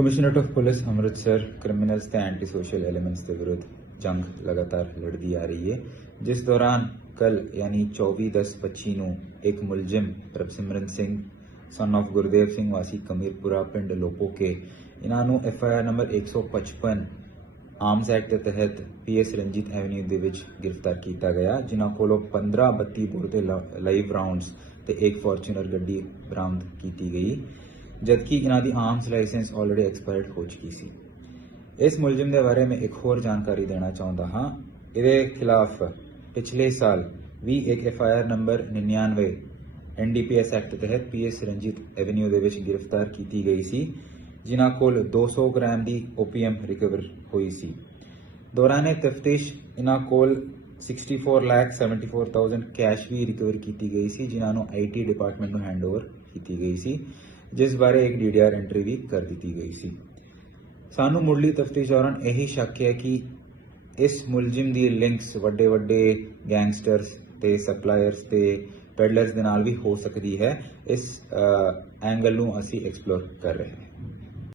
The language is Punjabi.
commissionerate of police Amritsar criminals ਤੇ ਐਂਟੀ ਸੋਸ਼ਲ ਐਲੀਮੈਂਟਸ ਦੇ ਵਿਰੁੱਧ ਜੰਗ ਲਗਾਤਾਰ ਲੜਦੀ ਆ ਰਹੀ ਹੈ ਜਿਸ ਦੌਰਾਨ ਕੱਲ ਯਾਨੀ 24/10/25 ਨੂੰ ਇੱਕ ਮੁਲਜ਼ਮ ਰਬਸਿਮਰਨ ਸਿੰਘ ਸਨ ਆਫ ਗੁਰਦੇਵ ਸਿੰਘ ਵਾਸੀ ਕਮੀਰਪੁਰਾ ਪਿੰਡ ਲੋਪੋਕੇ ਇਹਨਾਂ ਨੂੰ F I R number 155 arms act ਦੇ ਤਹਿਤ ਪੀਐਸ ਰਣਜੀਤ ਐਵਨਿਊ ਦੇ ਵਿੱਚ ਗ੍ਰਿਫਤਾਰ ਕੀਤਾ ਗਿਆ ਜਿਨ੍ਹਾਂ ਕੋਲੋਂ 15 32 ਬੁਰਦੇ ਲਾਈਵ ਰਾਉਂਡਸ ਤੇ ਇੱਕ ਫੋਰਚੂਨਰ ਗੱਡੀ ਬਰਾਮਦ ਕੀਤੀ ਗਈ ਜਦਕਿ ਇਹਨਾਂ ਦੀ ਆਰਮਸ ਲਾਇਸੈਂਸ ਆਲਰੇਡੀ ਐਕਸਪਾਇਰਡ ਹੋ ਚੁੱਕੀ ਸੀ ਇਸ ਮੁਲਜ਼ਮ ਦੇ ਬਾਰੇ ਮੈਂ ਇੱਕ ਹੋਰ ਜਾਣਕਾਰੀ ਦੇਣਾ ਚਾਹੁੰਦਾ ਹਾਂ ਇਹਦੇ ਖਿਲਾਫ ਪਿਛਲੇ ਸਾਲ ਵੀ ਇੱਕ F I R number 99 NDPS act ਤਹਿਤ ਪੀਐਸ ਰਣਜੀਤ ਐਵੇਨਿਊ ਦੇ ਵਿੱਚ ਗ੍ਰਿਫਤਾਰ ਕੀਤੀ ਗਈ ਸੀ ਜਿਨ੍ਹਾਂ ਕੋਲ 200 ਗ੍ਰਾਮ ਦੀ ਓਪੀਐਮ ਰਿਕਵਰ ਹੋਈ ਸੀ ਦੌਰਾਨੇ ਤਫਤੀਸ਼ ਇਹਨਾਂ ਕੋਲ 64 ਲੱਖ 74000 ਕੈਸ਼ ਵੀ ਰਿਕਵਰ ਕੀਤੀ ਗਈ ਸੀ ਜਿਨ੍ਹਾਂ ਨੂੰ ਆਈਟੀ ਡਿਪਾਰਟਮੈਂਟ ਨੂੰ ਹੈਂਡਓਵਰ ਕੀਤੀ ਗਈ ਸੀ ਜਿਸ ਬਾਰੇ ਇੱਕ ਡੀਡੀਆਰ ਐਂਟਰੀ ਵੀ ਕਰ ਦਿੱਤੀ ਗਈ ਸੀ ਸਾਨੂੰ ਮੁੱਢਲੀ ਤਫਤੀਸ਼ ਦੌਰਾਨ ਇਹੀ ਸ਼ੱਕ ਹੈ ਕਿ ਇਸ ਮੁਲਜ਼ਮ ਦੀ ਲਿੰਕਸ ਵੱਡੇ ਵੱਡੇ ਗੈਂਗਸਟਰਸ ਤੇ ਸਪਲਾਇਰਸ ਤੇ ਪੈਡਲਰਸ ਦੇ ਨਾਲ ਵੀ ਹੋ ਸਕਦੀ ਹੈ ਇਸ ਐਂਗਲ ਨੂੰ ਅਸੀਂ ਐਕਸਪਲੋਰ ਕਰ ਰਹੇ ਹਾਂ